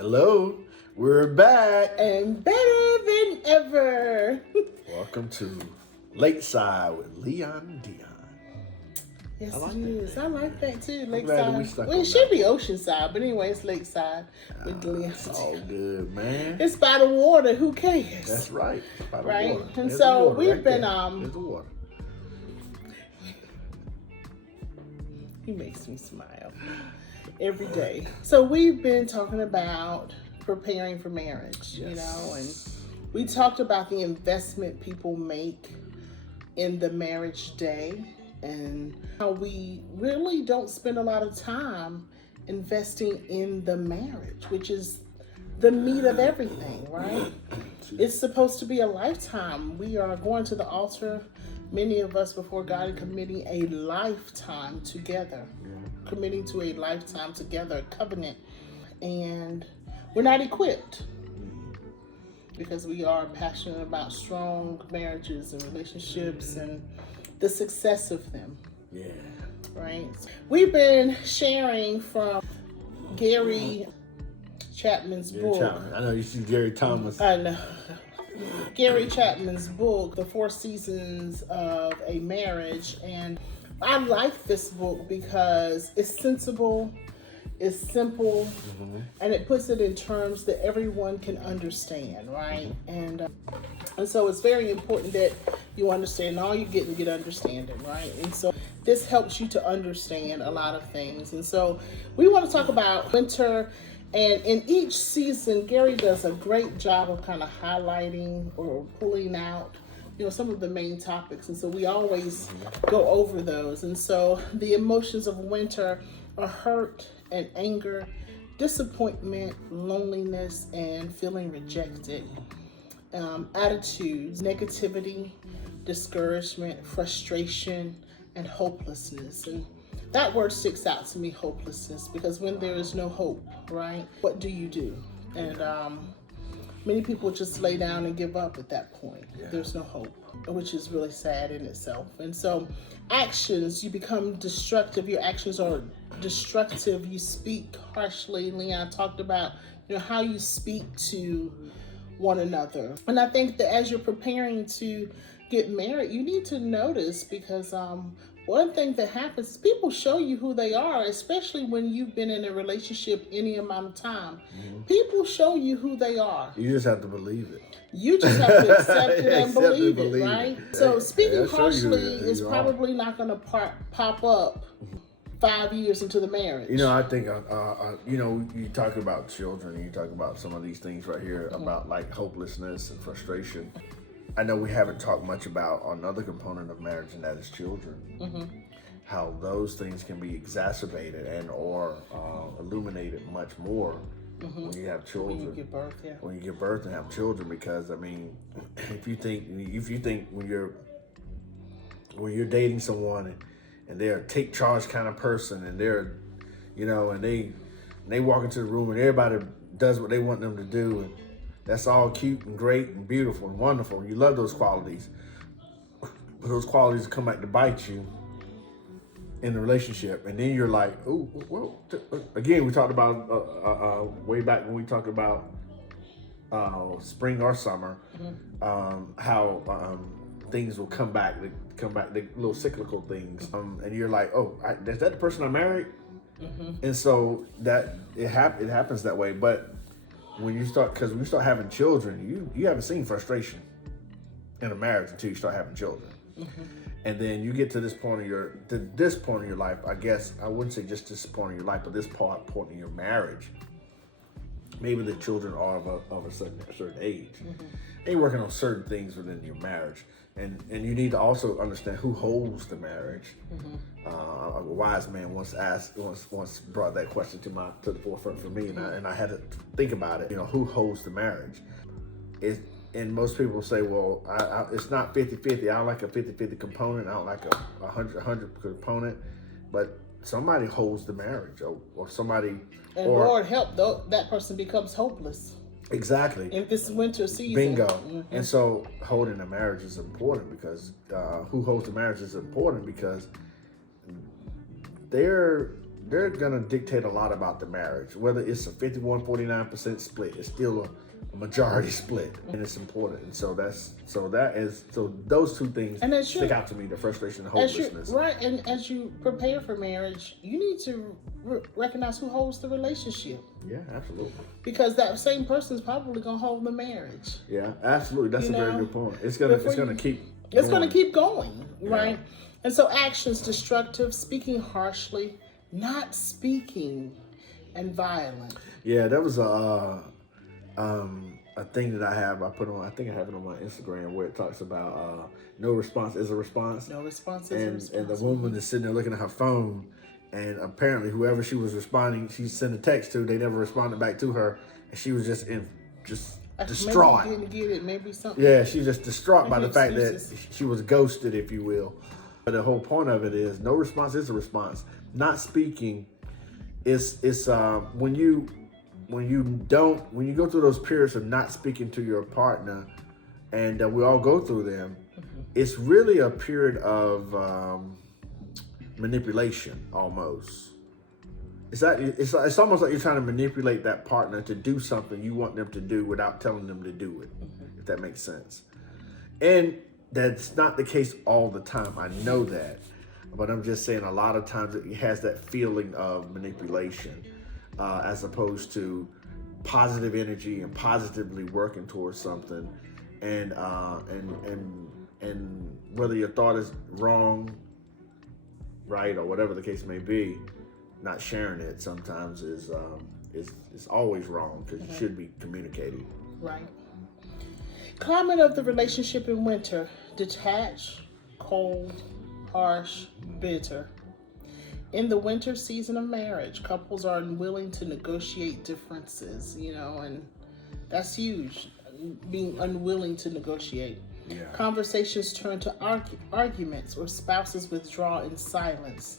Hello, we're back. And better than ever. Welcome to Lakeside with Leon and Dionne. Yes, I like it that is. thing. I like that too. I'm glad that we Lakeside. stuck Well, on it should that. be Oceanside, but anyway, it's Lakeside with Leon. It's all good, man. It's by the water. Who cares? That's right. It's by the Right? water. And There's so the water we've right been, there. There's the water. He makes me smile every day. So we've been talking about preparing for marriage, Yes. you know, and we talked about the investment people make in the marriage day and how we really don't spend a lot of time investing in the marriage, which is the meat of everything, right? It's supposed to be a lifetime. We are going to the altar, many of us before God, and committing a lifetime together, committing to a lifetime together, a covenant. And we're not equipped because we are passionate about strong marriages and relationships and the success of them. Yeah. Right? We've been sharing from Gary Chapman's book. Chapman. I know you see Gary Thomas. I know. Gary Chapman's book, The 4 Seasons of a Marriage. And I like this book because it's sensible, it's simple, and it puts it in terms that everyone can understand, right? And so it's very important that you understand. All you get and get understanding, right? And so this helps you to understand a lot of things. And so we want to talk about winter. And in each season, Gary does a great job of kind of highlighting or pulling out, you know, some of the main topics. And so we always go over those. And so the emotions of winter are hurt and anger, disappointment, loneliness, and feeling rejected. Attitudes, negativity, discouragement, frustration, and hopelessness. And that word sticks out to me, hopelessness, because when there is no hope, right, what do you do? And many people just lay down and give up at that point. There's no hope, which is really sad in itself. And so actions, you become destructive. Your actions are destructive. You speak harshly. Leon talked about, you know, how you speak to one another. And I think that as you're preparing to get married, you need to notice, because one thing that happens is people show you who they are, especially when you've been in a relationship any amount of time. People show you who they are. You just have to believe it. You just have to accept it and Accept and believe it, right? it. So speaking I'll show you harshly who is you are. probably not going to pop up 5 years into the marriage. You know, I think, you know, you talk about children, you talk about some of these things right here about like hopelessness and frustration. I know we haven't talked much about another component of marriage, and that is children. How those things can be exacerbated and or illuminated much more when you have children. When you give birth, yeah. When you give birth and have children, because I mean, if you think when you're dating someone and they're a take charge kind of person, and they're, you know, and they walk into the room and everybody does what they want them to do, and that's all cute and great and beautiful and wonderful. You love those qualities, but those qualities come back to bite you in the relationship, and then you're like, oh, well, again, we talked about way back when we talked about spring or summer, how things will come back, the little cyclical things, and you're like, oh, is that the person I married? And so that it happens that way. But when you start having children, you haven't seen frustration in a marriage until you start having children. And then you get to this point of your life, I guess I wouldn't say just this point in your life, but this point in your marriage. Maybe the children are of a certain age. And you're working on certain things within your marriage. And you need to also understand who holds the marriage. A wise man once brought that question to the forefront for me, and I had to think about it. You know, who holds the marriage? And most people say, well, it's not 50-50. I don't like a 50-50 component. I don't like a 100 component. But somebody holds the marriage, or somebody. And Lord help, though, that person becomes hopeless. Exactly. In this winter season. Bingo. And so holding a marriage is important, because who holds the marriage is important because they're gonna dictate a lot about the marriage. Whether it's a 51-49% split, it's still a majority split, and it's important. And so those two things stick out to me: the frustration and hopelessness. Right, and as you prepare for marriage, you need to recognize who holds the relationship. Yeah, absolutely. Because that same person is probably gonna hold the marriage. Yeah, absolutely. That's very good point. It's gonna keep going, right? Yeah. And so actions: destructive, speaking harshly, not speaking, and violent. Yeah, that was a thing that I put on. I think I have it on my Instagram where it talks about no response is a response. No response is a response. And the woman is sitting there looking at her phone, and apparently whoever she was responding, she sent a text to, they never responded back to her, and she was just distraught. Maybe didn't get it. Maybe something. Yeah, she's just distraught by the fact that she was ghosted, if you will. But the whole point of it is no response is a response. Not speaking is when you go through those periods of not speaking to your partner, and we all go through them. It's really a period of manipulation, almost. It's almost like you're trying to manipulate that partner to do something you want them to do without telling them to do it, if that makes sense. And that's not the case all the time. I know that. But I'm just saying a lot of times it has that feeling of manipulation as opposed to positive energy and positively working towards something. And whether your thought is wrong, right, or whatever the case may be, not sharing it sometimes is always wrong, because you should be communicating. Right. Climate of the relationship in winter: detached, cold, harsh, bitter. In the winter season of marriage, couples are unwilling to negotiate differences, and that's huge, being unwilling to negotiate. Yeah. Conversations turn to arguments, or spouses withdraw in silence.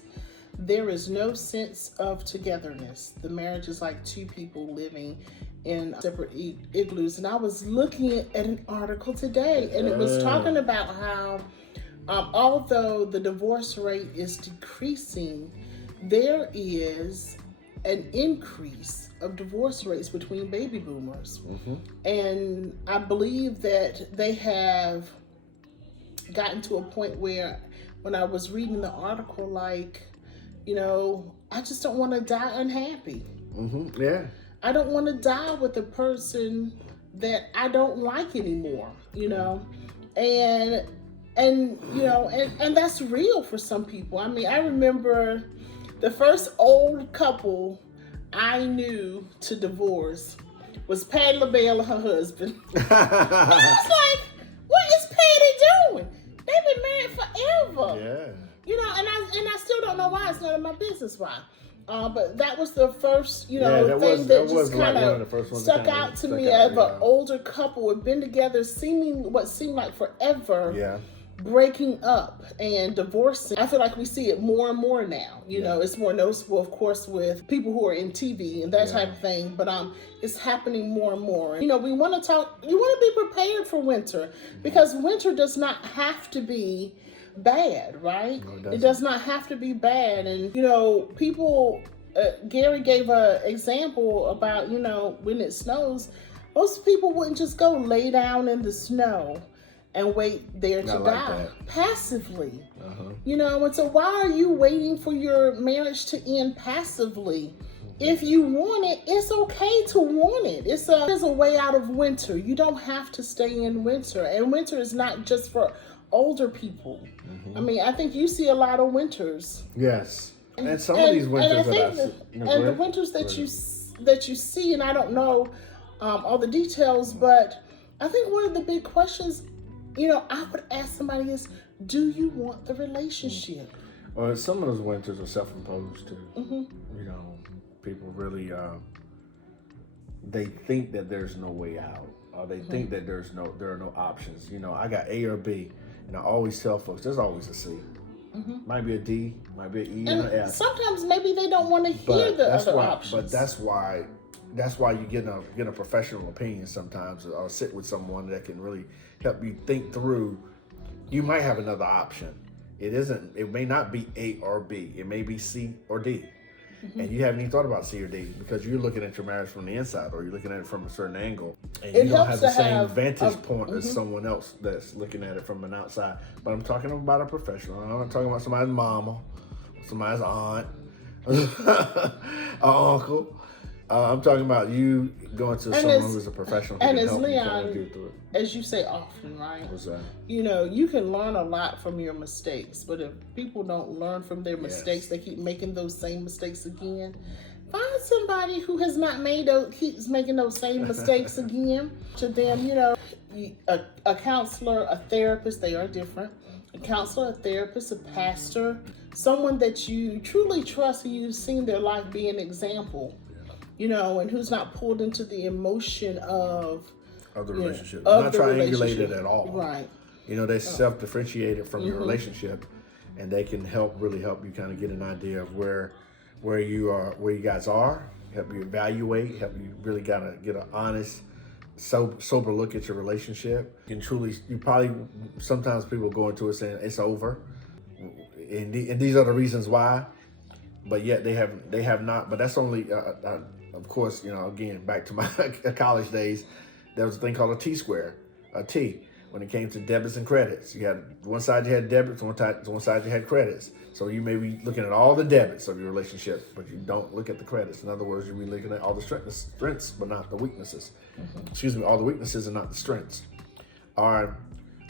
There is no sense of togetherness. The marriage is like two people living in separate igloos. And I was looking at an article today, and it was talking about how although the divorce rate is decreasing, there is an increase of divorce rates between baby boomers. And I believe that they have gotten to a point where, when I was reading the article, I just don't want to die unhappy. Yeah. I don't want to die with a person that I don't like anymore, and that's real for some people. I mean, I remember the first old couple I knew to divorce was Patti LaBelle and her husband. And I was like, what is Patti doing? They've been married forever. Yeah. And I still don't know why. It's none of my business why. But that was the first, thing that that just kind of stuck out to me of an older couple who had been together what seemed like forever. Yeah. Breaking up and divorcing. I feel like we see it more and more now. It's more noticeable, of course, with people who are in TV and that type of thing. But it's happening more and more. And, we want to be prepared for winter, because winter does not have to be bad, right? No, it does not have to be bad. And people, Gary gave an example about when it snows, most people wouldn't just go lay down in the snow and wait there to die passively. And so why are you waiting for your marriage to end passively? If you want it, it's okay to want it. There's a way out of winter. You don't have to stay in winter. And winter is not just for older people. I mean, I think you see a lot of winters. Yes. And some of these winters the winters that you see, and I don't know all the details, but I think one of the big questions, I would ask somebody is, do you want the relationship? Well, some of those winters are self-imposed too. People really, they think that there's no way out, or they think that there are no options. I got A or B, and I always tell folks there's always a C. Might be a D, might be an E, and an F. Sometimes maybe they don't want to hear the other options. But that's why you get a professional opinion sometimes, or sit with someone that can really help you think through. You might have another option. It may not be A or B. It may be C or D. and you haven't even thought about C or D because you're looking at your marriage from the inside, or you're looking at it from a certain angle, and It you don't helps have the to same have vantage point as someone else that's looking at it from an outside. But I'm talking about a professional. I'm not talking about somebody's mama, somebody's aunt, or uncle. I'm talking about you going to someone who's a professional who and can as help you kind of Leon, get through it. as you say often, right? What's that? You know, you can learn a lot from your mistakes, but if people don't learn from their mistakes, Yes. they keep making those same mistakes again. Find somebody who has not made those, keeps making those same mistakes again. To them, you know, a counselor, a therapist, they are different. A counselor, a therapist, a pastor, someone that you truly trust and you've seen their life be an example, you know, and who's not pulled into the emotion of the relationship. of Not the triangulated relationship. at all. Right. You know, they self-differentiated from your relationship, and they can really help you kind of get an idea of where you guys are, help you evaluate, help you really gotta get an honest, sober look at your relationship. And truly, sometimes people go into it saying it's over, and these are the reasons why, but yet they have not. But that's only, of course, you know, again, back to my college days, there was a thing called a T-square, a T. When it came to debits and credits, you had one side you had debits, one side you had credits. So you may be looking at all the debits of your relationship, but you don't look at the credits. In other words, you'll be looking at all the strengths, but not the weaknesses. Excuse me, all the weaknesses and not the strengths. Or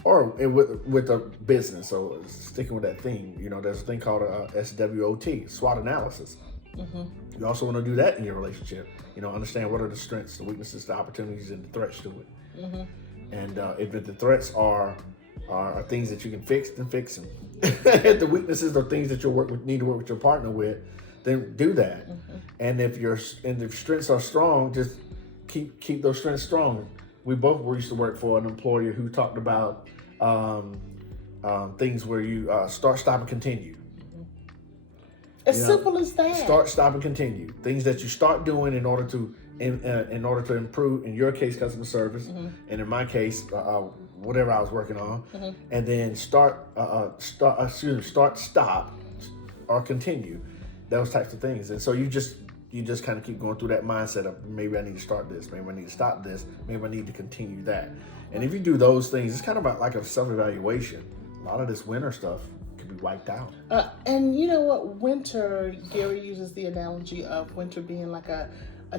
with a business. So sticking with that theme, you know, there's a thing called a SWOT, SWOT analysis. You also want to do that in your relationship. You know, understand what are the strengths, the weaknesses, the opportunities, and the threats to it. And if the threats are things that you can fix, then fix them. If the weaknesses are things that you need to work with your partner with, then do that. And if the strengths are strong, just keep those strengths strong. We both used to work for an employer who talked about things where you start, stop, and continue. As simple as that. Start, stop, and continue. Things that you start doing in order to improve, in your case, customer service, and in my case, whatever I was working on, and then start, stop, or continue, those types of things. And so you just kind of keep going through that mindset of maybe I need to start this, maybe I need to stop this, maybe I need to continue that. And if you do those things, it's kind of about like a self-evaluation. A lot of this winter stuff can be wiped out. And you know what? Winter, Gary uses the analogy of winter being like a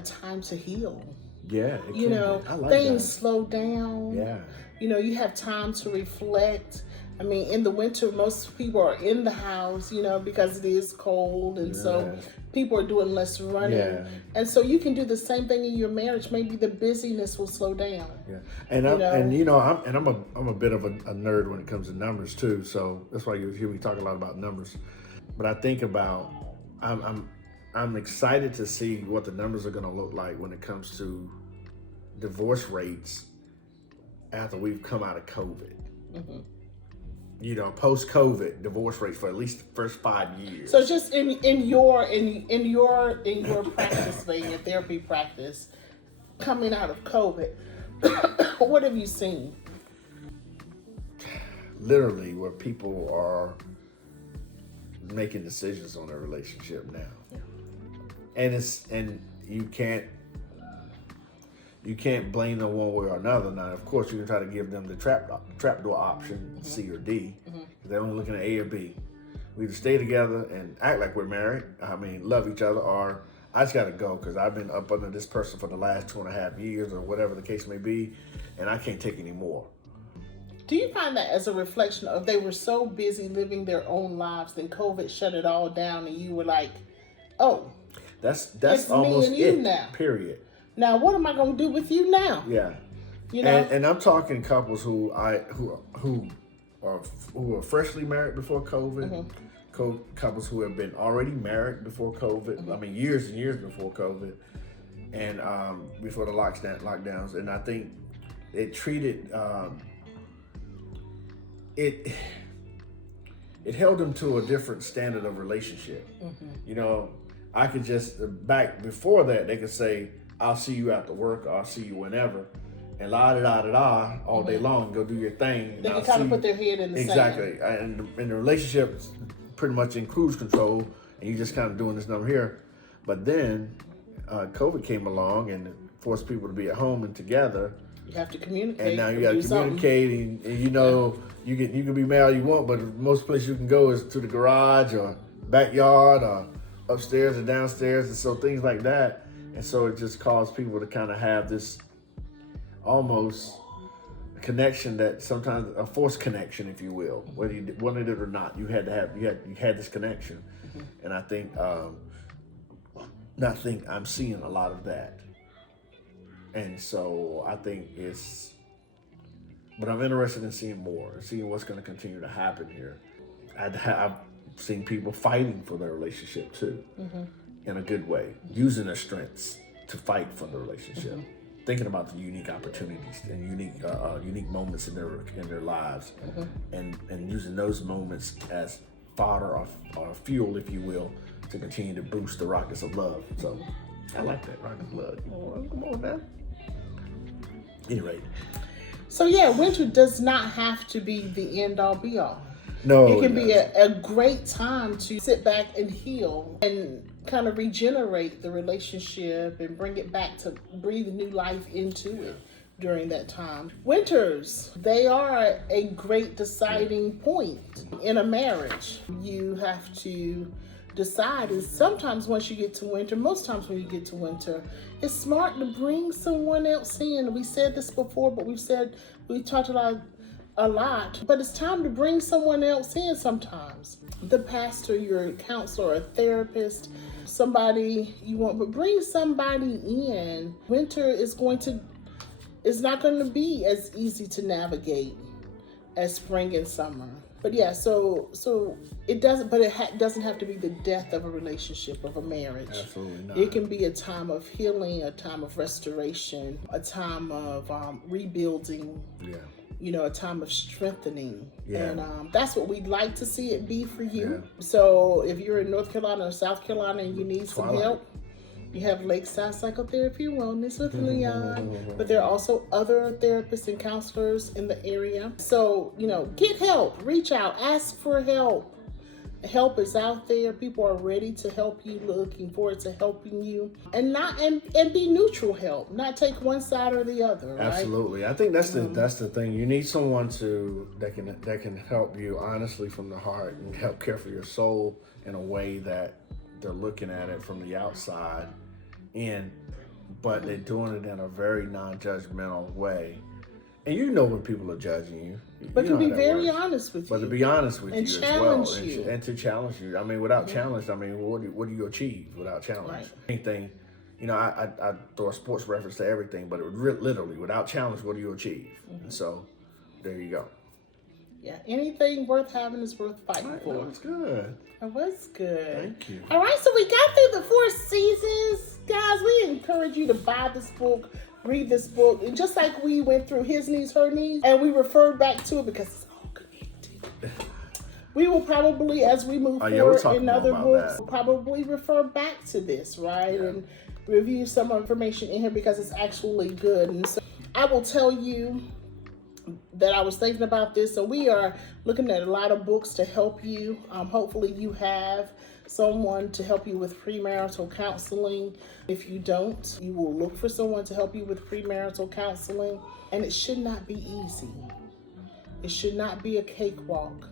time to heal. Yeah, you know, I like things that. slow down. Yeah. You know, you have time to reflect. I mean, in the winter, most people are in the house, you know, because it is cold. And so people are doing less running. Yeah. And so you can do the same thing in your marriage. Maybe the busyness will slow down. Yeah. And I'm a bit of a nerd when it comes to numbers too. So that's why you hear me talk a lot about numbers. But I think about, I'm excited to see what the numbers are going to look like when it comes to divorce rates after we've come out of COVID. You know, post-COVID, divorce rates for at least the first 5 years. So just in your practice, your therapy practice, coming out of COVID, what have you seen? Literally, where people are making decisions on their relationship now. And you can't blame them one way or another. Now, of course, you can try to give them the trapdoor option, C or D. They're only looking at A or B. We either stay together and act like we're married. I mean, love each other, or I just got to go because I've been up under this person for the last 2.5 years, or whatever the case may be, and I can't take any more. Do you find that as a reflection of they were so busy living their own lives, then COVID shut it all down, and you were like, "Oh, that's almost me and you it, now." Period. Now, what am I going to do with you now? Yeah, you know. And I'm talking couples who are freshly married before COVID, couples who have been already married before COVID. I mean, years and years before COVID, and before the lockdowns. And I think it treated it held them to a different standard of relationship. You know, I could just back before that they could say, "I'll see you after work," or "I'll see you whenever," and la-da-da-da-da all day long, go do your thing. They can kind of put their head in the sand. Exactly. And the relationship pretty much in cruise control, and you just kind of doing this number here. But then COVID came along and forced people to be at home and together. You have to communicate. And now you got to communicate, and you know, you can be mad all you want, but most places you can go is to the garage or backyard or upstairs or downstairs, and so things like that. And so it just caused people to kind of have this almost connection that sometimes a forced connection, if you will, whether you wanted it or not, you had this connection. And I think I'm seeing a lot of that. And so I think but I'm interested in seeing more, seeing what's going to continue to happen here. I've seen people fighting for their relationship too, in a good way, using their strengths to fight for the relationship, thinking about the unique opportunities and unique moments in their lives, and using those moments as fodder or fuel, if you will, to continue to boost the rockets of love. So I like that, rockets of love. Come on now. Anyway. So yeah, winter does not have to be the end all be all. No, it can be a great time to sit back and heal and kind of regenerate the relationship and bring it back to breathe new life into it during that time. Winters, they are a great deciding point in a marriage. You have to decide, and sometimes once you get to winter, most times when you get to winter, it's smart to bring someone else in. We said this before, but we talked about a lot, but it's time to bring someone else in sometimes. The pastor, your counselor, a therapist, somebody you want, but bring somebody in. Winter is not going to be as easy to navigate as spring and summer. But yeah, so it doesn't have to be the death of a relationship, of a marriage. Absolutely not. It can be a time of healing, a time of restoration, a time of rebuilding. Yeah. You know, a time of strengthening. Yeah. And that's what we'd like to see it be for you. Yeah. So if you're in North Carolina or South Carolina and you need some help, you have Lakeside Psychotherapy and Wellness with Dionne, but there are also other therapists and counselors in the area. So, you know, get help, reach out, ask for help. Help is out there. People are ready to help you, looking forward to helping you, and be neutral help, not take one side or the other. Right? Absolutely. I think that's the thing. You need someone that can help you honestly from the heart and help care for your soul in a way that they're looking at it from the outside but they're doing it in a very non-judgmental way. And you know when people are judging you. But you to be very honest with you. But to be honest with you as well. And to challenge you. I mean, without challenge, I mean, what do you achieve without challenge? Right. Anything, you know, I throw a sports reference to everything, but literally, without challenge, what do you achieve? And so, there you go. Yeah, anything worth having is worth fighting for. That was good. That was good. Thank you. All right, so we got through the 4 seasons. Guys, we encourage you to buy this book, read this book. And just like we went through His Knees, Her Knees, and we referred back to it because it's all connected. We will probably, as we move forward in other books, we'll probably refer back to this, right? Yeah. And review some information in here because it's actually good. And so I will tell you that I was thinking about this, and we are looking at a lot of books to help you. Hopefully you have someone to help you with premarital counseling. If you don't, you will look for someone to help you with premarital counseling. And it should not be easy. It should not be a cakewalk.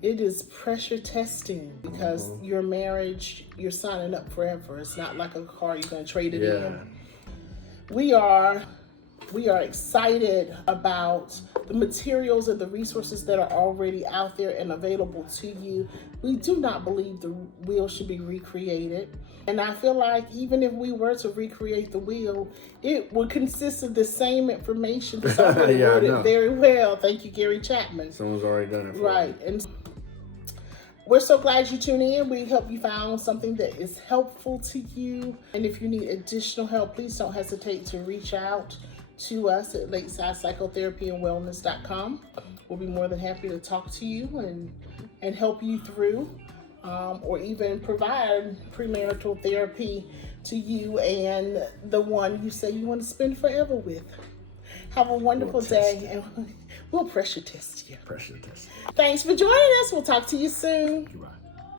It is pressure testing because your marriage, you're signing up forever. It's not like a car you're going to trade it in. We are excited about the materials and the resources that are already out there and available to you. We do not believe the wheel should be recreated. And I feel like even if we were to recreate the wheel, it would consist of the same information. Somebody wrote it very well. Thank you, Gary Chapman. Someone's already done it for right. And we're so glad you tuned in. We hope you found something that is helpful to you. And if you need additional help, please don't hesitate to reach out to us at lakesidepsychotherapyandwellness.com. We'll be more than happy to talk to you and help you through or even provide premarital therapy to you and the one you say you want to spend forever with. Have a wonderful day, and we'll pressure test you. Pressure test. Thanks for joining us. We'll talk to you soon. Goodbye.